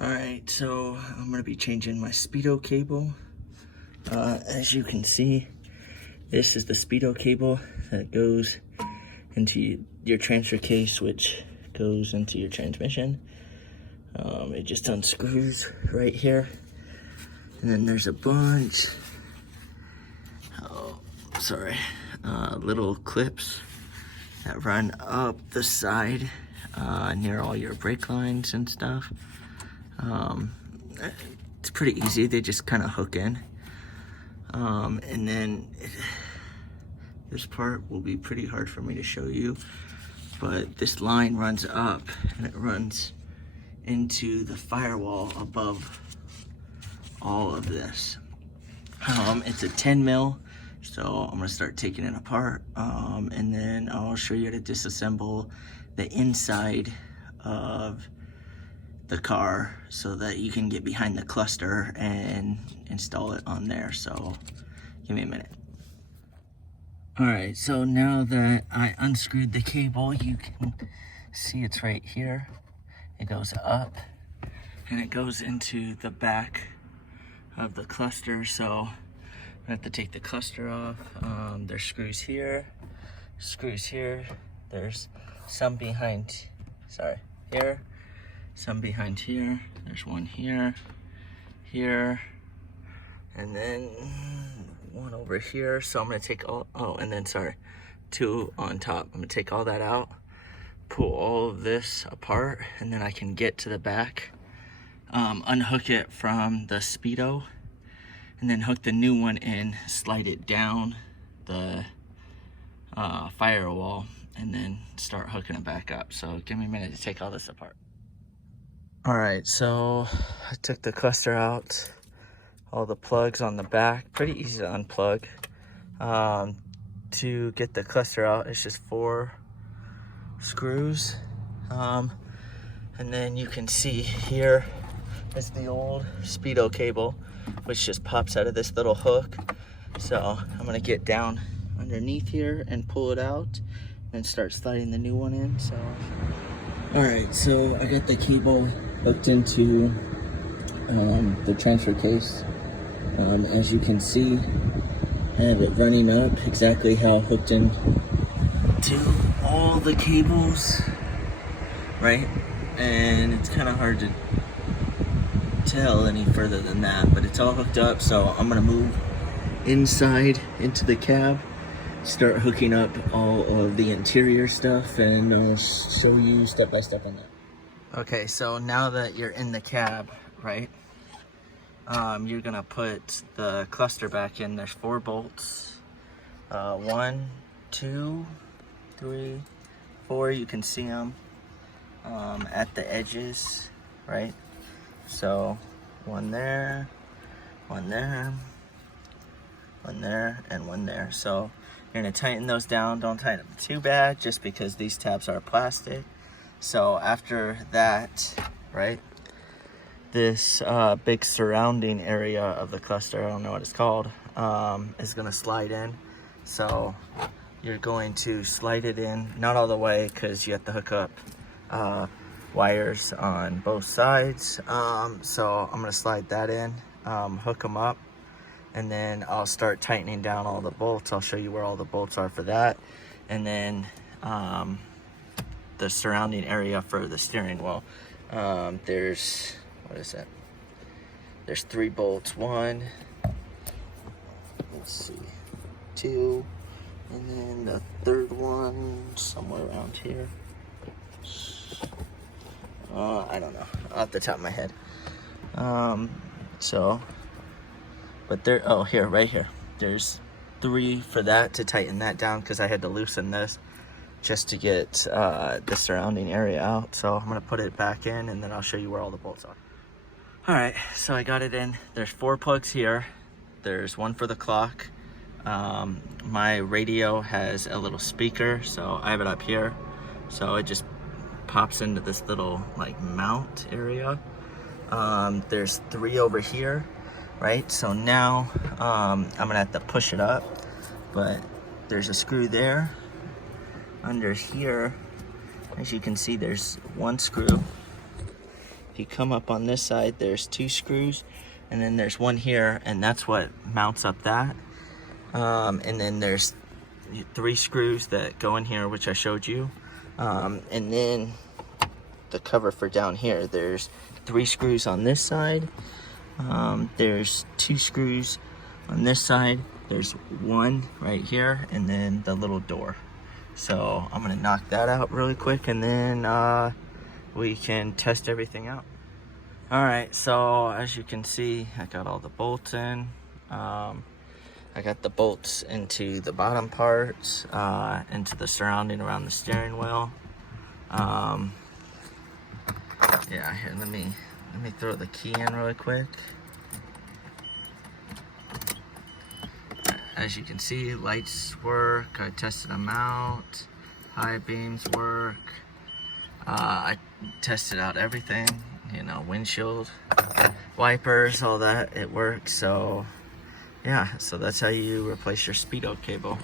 Alright, so I'm going to be changing my speedo cable. As you can see, this is the speedo cable that goes into your transfer case, which goes into your transmission. It just unscrews right here. And then there's a bunch, little clips that run up the side near all your brake lines and stuff. It's pretty easy, they just kind of hook in. And then this part will be pretty hard for me to show you, but this line runs up and it runs into the firewall above all of this. It's a 10 mil, so I'm gonna start taking it apart, and then I'll show you how to disassemble the inside of the car so that you can get behind the cluster and install it on there. So give me a minute. All right, so now that I unscrewed the cable, you can see it's right here. It goes up and it goes into the back of the cluster. So I have to take the cluster off. There's screws here, there's some behind, here, some behind here, there's one here, and then one over here. So I'm gonna take all, two on top. I'm gonna take all that out, pull all of this apart, and then I can get to the back, unhook it from the speedo, and then hook the new one in, slide it down the firewall, and then start hooking it back up. So give me a minute to take all this apart. All right, so I took the cluster out, all the plugs on the back, pretty easy to unplug. To get the cluster out, it's just 4 screws. And then you can see here is the old speedo cable, which just pops out of this little hook. So I'm gonna get down underneath here and pull it out and start sliding the new one in. So, all right, so I got the cable hooked into the transfer case. As you can see, I have it running up exactly how hooked in to all the cables, right? And it's kind of hard to tell any further than that, but it's all hooked up. So I'm gonna move inside into the cab, start hooking up all of the interior stuff, and I'll show you step by step on that. Okay, so now that you're in the cab, right, you're gonna put the cluster back in. There's 4 bolts, 1, 2, 3, 4. You can see them at the edges, right? So one there, one there, one there, and one there. So you're gonna tighten those down. Don't tighten them too bad, just because these tabs are plastic. So after that, right, this big surrounding area of the cluster, I don't know what it's called, is gonna slide in. So you're going to slide it in, not all the way, because you have to hook up wires on both sides. So I'm gonna slide that in, hook them up, and then I'll start tightening down all the bolts. I'll show you where all the bolts are for that. And then the surrounding area for the steering wheel. There's, what is that? There's 3 bolts. 1, let's see, 2, and then the 3rd one somewhere around here. I don't know, off the top of my head. But there, oh, here, right here. There's 3 for that, to tighten that down, because I had to loosen this just to get the surrounding area out. So I'm gonna put it back in, and then I'll show you where all the bolts are. All right, so I got it in. There's 4 plugs here. There's 1 for the clock. My radio has a little speaker, so I have it up here. So it just pops into this little like mount area. There's 3 over here, right? So now I'm gonna have to push it up, but there's a screw there. Under here, as you can see, there's 1 screw, If you come up on this side, there's 2 screws, and then there's one here, and that's what mounts up that. And then there's 3 screws that go in here, which I showed you. And then the cover for down here, there's 3 screws on this side. There's 2 screws on this side. There's 1 right here, and then the little door. So I'm gonna knock that out really quick, and then we can test everything out. All right, so as you can see, I got all the bolts in. I got the bolts into the bottom parts, into the surrounding around the steering wheel. Yeah, here, let me throw the key in really quick. As you can see, lights work. I tested them out. High beams work. I tested out everything, you know, windshield, wipers, all that, it works. So yeah, so that's how you replace your speedo cable.